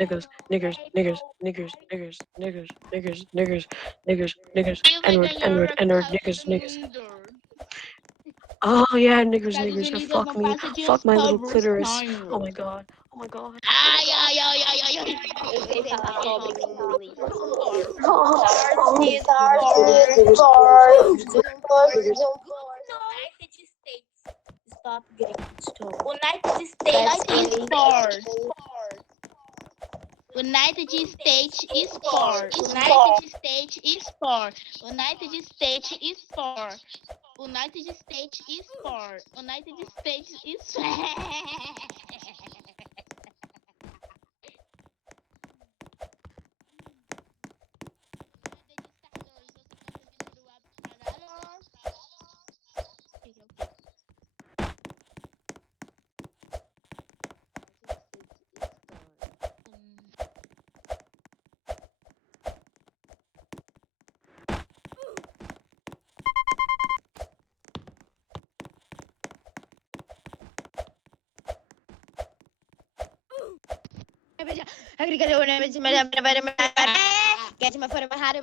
niggers, niggers, niggers, niggers, niggers, niggers, niggers, niggers, niggers, niggers, Even N-word, then N-word, you're a N-word, niggers, custom niggers. leader. Oh yeah, niggers, Caso niggers, Unidas fuck não me, passa de fuck uns my little pobres clitoris. Oh sonhos. my god, oh my god, oh my Ai, god. ai, ai, ai, ai, ai. Eu sei falar pobre em inglês. Stars Stars need need stars. stars. United States. Stop getting stone. United States. United Sports. United States Sport. United States Sport. United States Sport. United States Sport. United States Sport. Get my foot in my head.